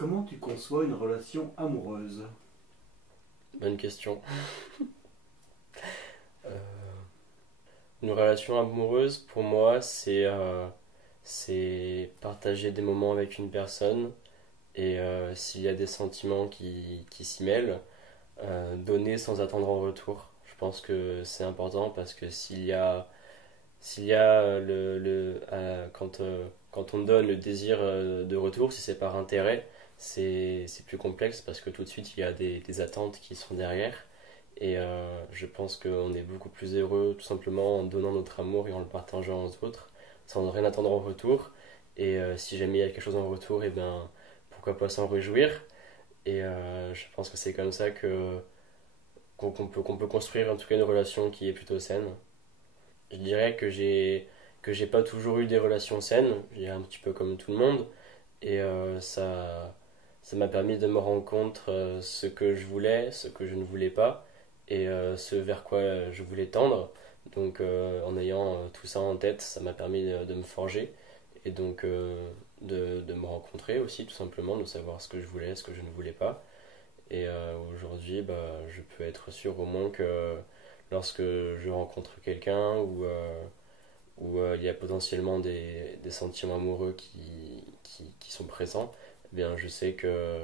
Comment tu conçois une relation amoureuse? Bonne question. Euh, une relation amoureuse, pour moi, c'est partager des moments avec une personne et s'il y a des sentiments qui s'y mêlent, donner sans attendre en retour. Je pense que c'est important parce que s'il y a quand on donne le désir de retour, si c'est par intérêt, c'est plus complexe parce que tout de suite il y a des attentes qui sont derrière. Et je pense qu'on est beaucoup plus heureux tout simplement en donnant notre amour et en le partageant aux autres, sans rien attendre en retour. Et si jamais il y a quelque chose en retour, et ben pourquoi pas s'en réjouir. Et je pense que c'est comme ça qu'on peut construire en tout cas une relation qui est plutôt saine. Je dirais que j'ai pas toujours eu des relations saines, je dirais un petit peu comme tout le monde, et ça m'a permis de me rendre compte ce que je voulais, ce que je ne voulais pas, et ce vers quoi je voulais tendre. Donc en ayant tout ça en tête, ça m'a permis de me forger, et donc de me rencontrer aussi, tout simplement, de savoir ce que je voulais, ce que je ne voulais pas. Et aujourd'hui, bah, je peux être sûr au moins que lorsque je rencontre quelqu'un où il y a potentiellement des sentiments amoureux qui sont présents, eh bien je sais que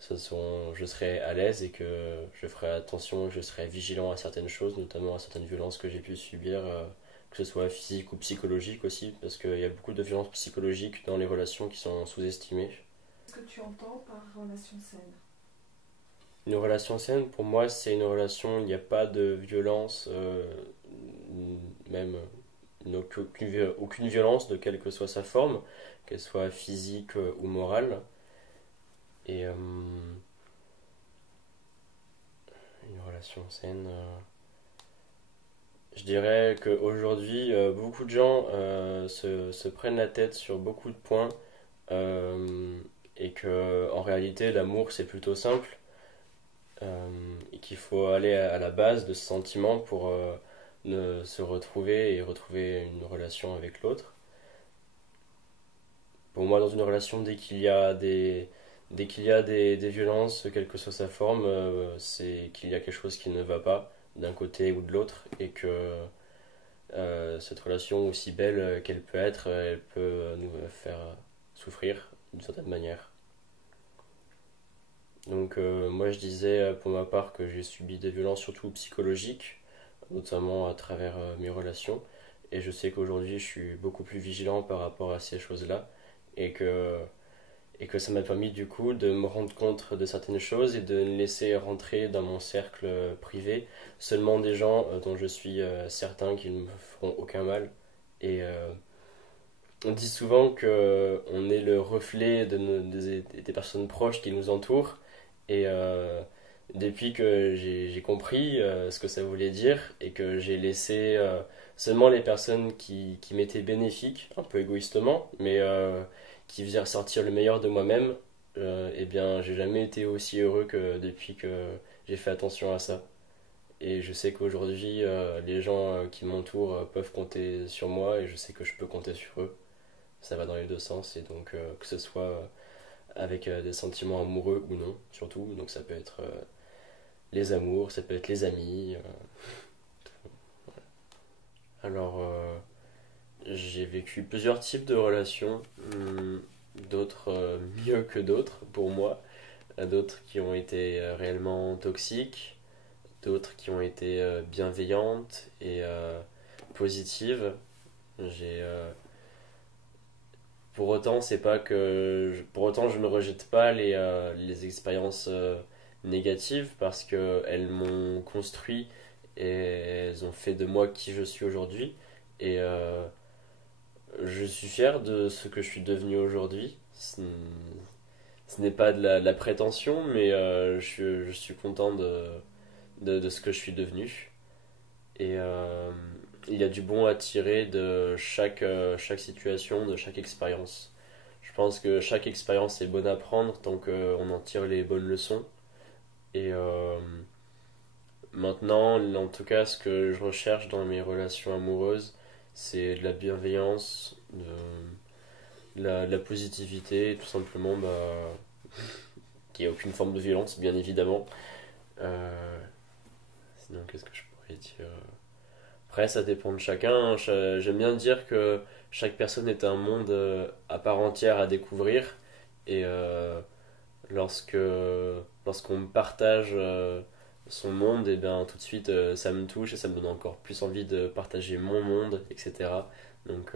je serai à l'aise et que je ferai attention, je serai vigilant à certaines choses, notamment à certaines violences que j'ai pu subir, que ce soit physique ou psychologique aussi, parce qu'il y a beaucoup de violences psychologiques dans les relations qui sont sous-estimées. Qu'est-ce que tu entends par relation saine? Une relation saine, pour moi, c'est une relation où il n'y a pas de violence, même aucune violence de quelle que soit sa forme, qu'elle soit physique ou morale. Et une relation saine, je dirais qu'aujourd'hui, beaucoup de gens se prennent la tête sur beaucoup de points et que en réalité, l'amour, c'est plutôt simple et qu'il faut aller à la base de ce sentiment pour se retrouver et retrouver une relation avec l'autre. Pour moi, dans une relation, dès qu'il y a des violences, quelle que soit sa forme, c'est qu'il y a quelque chose qui ne va pas d'un côté ou de l'autre et que cette relation, aussi belle qu'elle peut être, elle peut nous faire souffrir d'une certaine manière. Donc moi je disais pour ma part que j'ai subi des violences surtout psychologiques, notamment à travers mes relations. Et je sais qu'aujourd'hui je suis beaucoup plus vigilant par rapport à ces choses-là et et que ça m'a permis du coup de me rendre compte de certaines choses et de laisser rentrer dans mon cercle privé seulement des gens dont je suis certain qu'ils ne me feront aucun mal. Et on dit souvent que on est le reflet des personnes proches qui nous entourent. Et depuis que j'ai compris ce que ça voulait dire et que j'ai laissé seulement les personnes qui m'étaient bénéfiques, un peu égoïstement, mais qui faisaient ressortir le meilleur de moi-même, eh bien, j'ai jamais été aussi heureux que depuis que j'ai fait attention à ça. Et je sais qu'aujourd'hui, les gens qui m'entourent peuvent compter sur moi et je sais que je peux compter sur eux. Ça va dans les deux sens et donc que ce soit avec des sentiments amoureux ou non, surtout. Donc ça peut être les amours, ça peut être les amis. Alors, j'ai vécu plusieurs types de relations, d'autres mieux que d'autres pour moi, d'autres qui ont été réellement toxiques, d'autres qui ont été bienveillantes et positives. J'ai Pour autant, c'est pas que pour autant je ne rejette pas les expériences négatives parce que elles m'ont construit et elles ont fait de moi qui je suis aujourd'hui et je suis fier de ce que je suis devenu aujourd'hui. Ce n'est pas de la prétention, mais je suis content de ce que je suis devenu. Et il y a du bon à tirer de chaque situation, de chaque expérience. Je pense que chaque expérience est bonne à prendre tant qu'on en tire les bonnes leçons. Et maintenant, en tout cas, ce que je recherche dans mes relations amoureuses, c'est de la bienveillance, de la positivité, tout simplement, bah, qu'il n'y ait aucune forme de violence, bien évidemment. Euh, Sinon, qu'est-ce que je pourrais dire? Après, ça dépend de chacun. J'aime bien dire que chaque personne est un monde à part entière à découvrir. Et lorsque lorsqu'on me partage son monde, et bien tout de suite ça me touche et ça me donne encore plus envie de partager mon monde, etc. Donc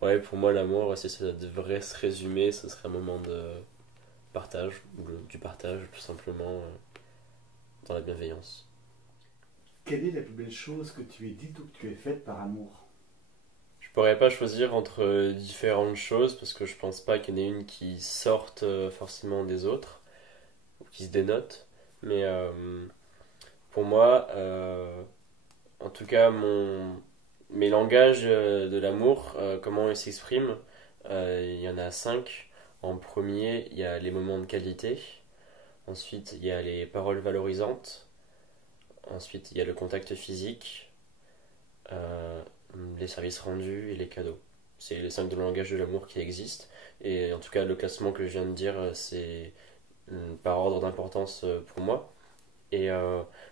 ouais, pour moi l'amour, si ça devrait se résumer, ce serait un moment de partage, ou du partage tout simplement dans la bienveillance. Quelle est la plus belle chose que tu aies dite ou que tu aies faite par amour? Je pourrais pas choisir entre différentes choses parce que je pense pas qu'il y en ait une qui sorte forcément des autres ou qui se dénote. Mais pour moi, en tout cas, mes langages de l'amour, comment ils s'expriment, il y en a cinq. En premier, il y a les moments de qualité. Ensuite, il y a les paroles valorisantes. Ensuite, il y a le contact physique, euh, les services rendus et les cadeaux. C'est les cinq de langage de l'amour qui existent. Et en tout cas, le classement que je viens de dire, c'est par ordre d'importance pour moi. Et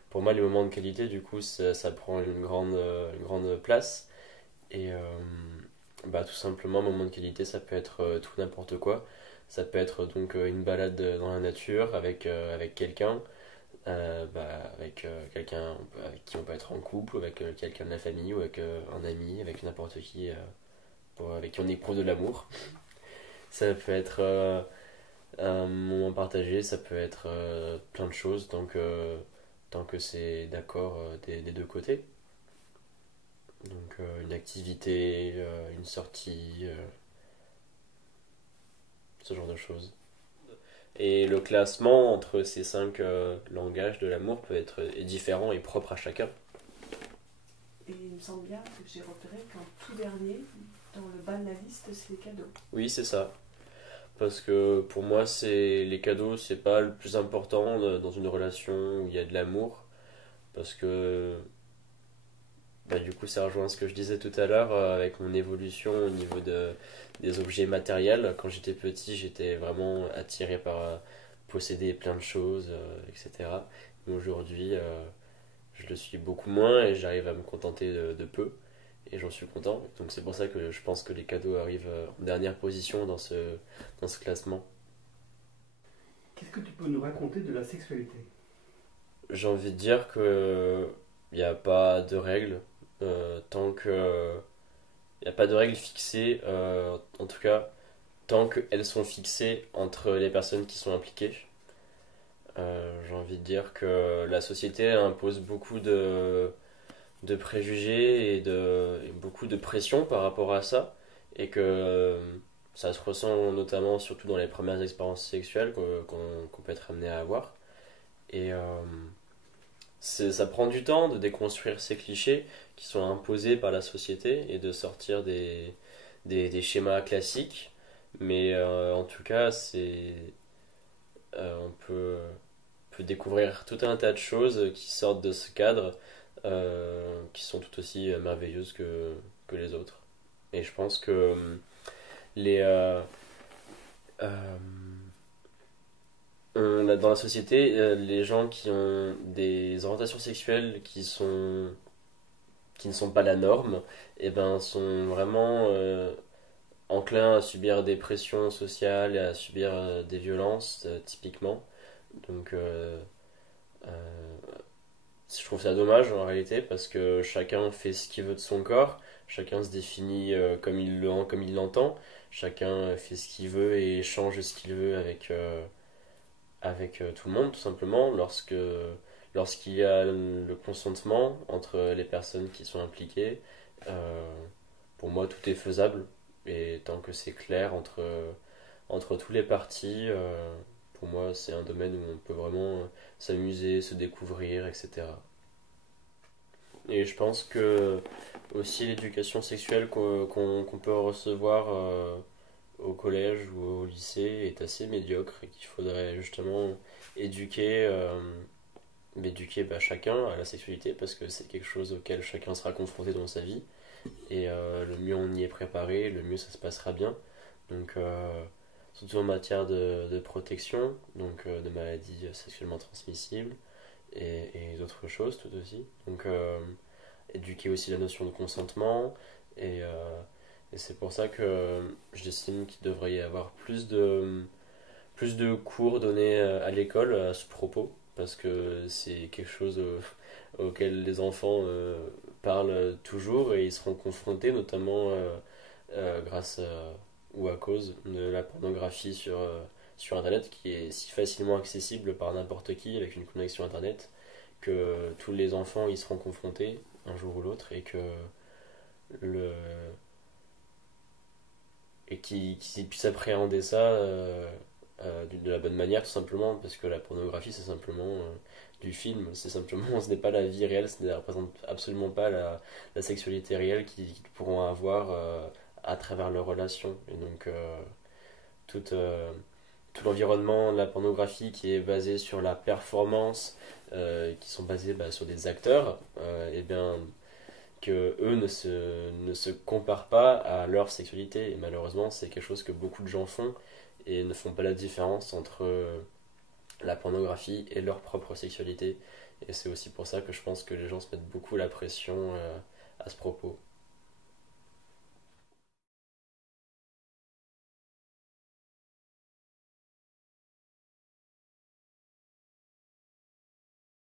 pour moi, les moments de qualité, du coup, ça prend une grande place. Et bah, tout simplement, moment de qualité, ça peut être tout n'importe quoi. Ça peut être donc une balade dans la nature avec quelqu'un, avec quelqu'un avec qui on peut être en couple, avec quelqu'un de la famille, ou avec un ami, avec n'importe qui avec qui on éprouve de l'amour. Ça peut être un moment partagé, ça peut être plein de choses tant que c'est d'accord des deux côtés. Donc une activité, une sortie, ce genre de choses. Et le classement entre ces cinq langages de l'amour peut être est différent et propre à chacun. Et il me semble bien que j'ai repéré qu'en tout dernier, dans le bas de la liste, c'est les cadeaux. Oui, c'est ça. Parce que pour moi, c'est les cadeaux, c'est pas le plus important dans une relation où il y a de l'amour. Parce que bah, du coup, ça rejoint ce que je disais tout à l'heure avec mon évolution au niveau des objets matériels. Quand j'étais petit, j'étais vraiment attiré par posséder plein de choses, etc. Mais aujourd'hui, je le suis beaucoup moins et j'arrive à me contenter de peu. Et j'en suis content. Donc c'est pour ça que je pense que les cadeaux arrivent en dernière position dans ce classement. Qu'est-ce que tu peux nous raconter de la sexualité? J'ai envie de dire que il n'y a pas de règles tant que il n'y a pas de règles fixées, en tout cas tant qu'elles sont fixées entre les personnes qui sont impliquées. J'ai envie de dire que la société impose beaucoup de préjugés et beaucoup de pression par rapport à ça, et que ça se ressent notamment surtout dans les premières expériences sexuelles qu'on peut être amené à avoir. Et ça prend du temps de déconstruire ces clichés qui sont imposés par la société et de sortir des schémas classiques. Mais en tout cas, on peut découvrir tout un tas de choses qui sortent de ce cadre, qui sont tout aussi merveilleuses que les autres. Et je pense que les, euh, dans la société, les gens qui ont des orientations sexuelles qui ne sont pas la norme, et ben, sont vraiment enclins à subir des pressions sociales et à subir des violences, typiquement. Donc, euh, je trouve ça dommage en réalité parce que chacun fait ce qu'il veut de son corps, chacun se définit comme il l'entend, chacun fait ce qu'il veut et échange ce qu'il veut avec tout le monde tout simplement lorsqu'il y a le consentement entre les personnes qui sont impliquées. euh, pour moi tout est faisable et tant que c'est clair entre tous les parties, pour moi c'est un domaine où on peut vraiment s'amuser, se découvrir, etc. Et je pense que aussi l'éducation sexuelle qu'on peut recevoir au collège ou au lycée est assez médiocre et qu'il faudrait justement éduquer, éduquer chacun à la sexualité parce que c'est quelque chose auquel chacun sera confronté dans sa vie. Et le mieux on y est préparé, le mieux ça se passera bien. Donc surtout en matière de protection, donc de maladies sexuellement transmissibles et d'autres choses tout aussi. Donc éduquer aussi la notion de consentement et, euh, et c'est pour ça que j'estime qu'il devrait y avoir plus de cours donnés à l'école à ce propos, parce que c'est quelque chose auquel les enfants parlent toujours et ils seront confrontés, notamment grâce ou à cause de la pornographie sur Internet, qui est si facilement accessible par n'importe qui avec une connexion Internet, que tous les enfants y seront confrontés un jour ou l'autre et que le et qu'ils puissent appréhender ça de la bonne manière, tout simplement, parce que la pornographie c'est simplement du film, c'est simplement, ce n'est pas la vie réelle, ça ne représente absolument pas la sexualité réelle qu'ils pourront avoir à travers leurs relations. Et donc tout, euh, tout l'environnement de la pornographie qui est basé sur la performance, qui sont basés sur des acteurs, et bien que eux ne se comparent pas à leur sexualité. Et malheureusement, c'est quelque chose que beaucoup de gens font et ne font pas la différence entre la pornographie et leur propre sexualité. Et c'est aussi pour ça que je pense que les gens se mettent beaucoup la pression à ce propos.